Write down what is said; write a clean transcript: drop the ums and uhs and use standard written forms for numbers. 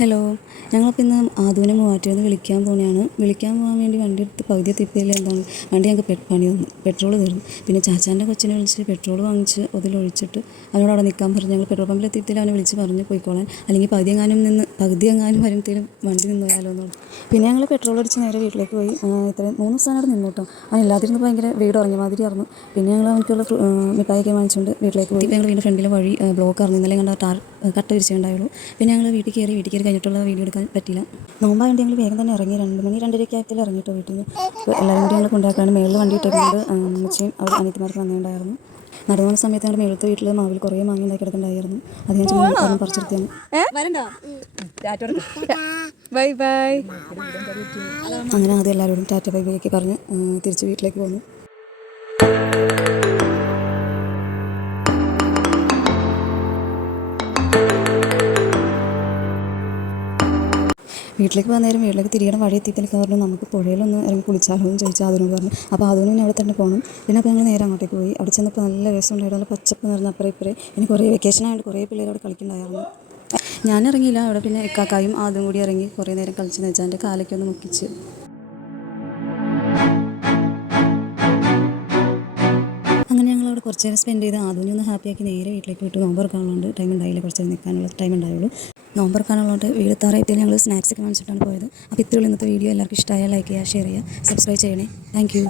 Hello, ഞങ്ങളിപ്പോൾ ഇന്ന് ആദൂനെ മൂവാറ്റുപുഴയിൽ വിളിക്കാൻ പോകുന്നതാണ്. വിളിക്കാൻ പോകാൻ വേണ്ടി വണ്ടി എടുത്ത് പകുതി എത്തിയപ്പോൾ എന്താണ് വണ്ടി ഞങ്ങൾക്ക് പണി തന്നു, പെട്രോൾ തീർന്നു. പിന്നെ ചാച്ചാൻ്റെ കൊച്ചിനെ വിളിച്ച് പെട്രോൾ വാങ്ങിച്ച് അതിലൊഴിച്ചിട്ട് അവനോട് അവിടെ നിൽക്കാൻ പറഞ്ഞു. ഞങ്ങൾ പെട്രോൾ പമ്പിൽ എത്തിയതിൽ അവനെ വിളിച്ച് പറഞ്ഞ് പോയിക്കോളാൻ, അല്ലെങ്കിൽ പകുതി എങ്ങാനും വരുമ്പോഴത്തേലും വണ്ടി നിന്ന് പോയാലോ എന്ന് പറഞ്ഞു. പിന്നെ ഞങ്ങൾ പെട്രോൾ അടിച്ച് നേരെ വീട്ടിലേക്ക് പോയി. ഇത്രയും 3 ദിവസം അവിടെ നിന്നു കേട്ടോ. അവൻ എല്ലാത്തിനും ഭയങ്കര വീട് ഉറങ്ങിയ മാതിരി ആയിരുന്നു. പിന്നെ ഞങ്ങൾ അവനക്കുള്ള മിഠായിയൊക്കെ വാങ്ങിച്ചുകൊണ്ട് വീട്ടിലേക്ക് പോയി. ഞങ്ങൾ വീടിൻ്റെ ഫ്രണ്ടിലെ വഴി ബ്ലോക്ക് ആയിരുന്നു. ഇന്നലെ കണ്ട കട്ട വിരിച്ചിട്ടുണ്ടായുള്ളൂ. പിന്നെ ഞങ്ങൾ വീട്ടിൽ കയറി കഴിഞ്ഞിട്ടുള്ള വീഡിയോ എടുക്കാൻ പറ്റില്ല. നോമ്പായതുകൊണ്ട് ഞങ്ങൾ വേഗം തന്നെ ഇറങ്ങി. 2 മണി 2:30 ആയത്തിൽ ഇറങ്ങിയിട്ടോ വീട്ടിൽ നിന്ന്. അപ്പോൾ എല്ലാവരും കൂടി ഞങ്ങൾ കൊണ്ടാക്കാണ്. മേളിൽ വണ്ടി ഇട്ടിട്ടുണ്ട്. അമ്മച്ചിയും അവർ അനിയത്തിമാർക്ക് വന്നിട്ടുണ്ടായിരുന്നു. നടന്നു പോകുന്ന സമയത്ത് ഞങ്ങളുടെ മേളത്തെ വീട്ടിൽ മാവിൽ കുറേ മാങ്ങ ഉണ്ടാക്കി കിടക്കുന്നുണ്ടായിരുന്നു. അത് ഞാൻ ചുമ്മാ പറിച്ചെടുത്താണ്. അങ്ങനെ ആദ്യം എല്ലാവരോടും ടാറ്റ ബൈ ബൈ ഒക്കെ പറഞ്ഞ് തിരിച്ച് വീട്ടിലേക്ക് പോന്നു. വീട്ടിലേക്ക് പോകാൻ നേരം വീട്ടിലേക്ക് തിരികെ വഴി എത്തിയതിലേക്ക് പറഞ്ഞു നമുക്ക് പുഴയിലൊന്ന് ഇറങ്ങി കുളിച്ചാലോ എന്ന് ചോദിച്ചാൽ അതിനോട് പറഞ്ഞു. അപ്പോൾ അതിനും അവിടെ തന്നെ പോകണം. പിന്നെ അപ്പോൾ ഞങ്ങൾ നേരെ അങ്ങോട്ടേക്ക് പോയി. അവിടെ ചെന്നപ്പോൾ നല്ല രസമുണ്ടായിരുന്നു. നല്ല പച്ചപ്പ് നിറഞ്ഞ അപ്പുറം ഇപ്പുറേ. പിന്നെ കുറേ വെക്കേഷനായിട്ട് കുറേ പിള്ളേർ അവിടെ കളിക്കുന്നുണ്ടായിരുന്നു. ഞാൻ ഇറങ്ങിയില്ല. അവിടെ പിന്നെ ഇക്കാക്കായും ആദ്യം കൂടി ഇറങ്ങി കുറേ നേരം കളിച്ച് നെച്ചാൻ്റെ കാലൊക്കെ ഒന്ന് മുക്കിച്ച്. അങ്ങനെ ഞങ്ങൾ അവിടെ കുറച്ച് നേരം സ്പെൻഡ് ചെയ്ത് ആദ്യം ഒന്ന് ഹാപ്പിയാക്കി നേരെ വീട്ടിലേക്ക് വിട്ടു. നോമ്പ് തുറക്കാനുള്ളതുകൊണ്ട് ടൈം ഉണ്ടായില്ല, കുറച്ച് നേരം നിൽക്കാനുള്ള ടൈം ഉണ്ടായുള്ളൂ. നോമ്പ് തുറക്കാനുള്ളതുകൊണ്ട് വീട് എത്താറായിട്ട് ഞങ്ങൾ സ്നാക്സ് ഒക്കെ വാങ്ങിച്ചിട്ടാണ് പോയത്. അപ്പോൾ ഇത്രയുള്ള ഇന്നത്തെ വീഡിയോ എല്ലാവർക്കും ഇഷ്ടമായാൽ ലൈക്ക് ചെയ്യുക, ഷെയർ ചെയ്യുക, സബ്സ്ക്രൈബ് ചെയ്യണേ. Thank you.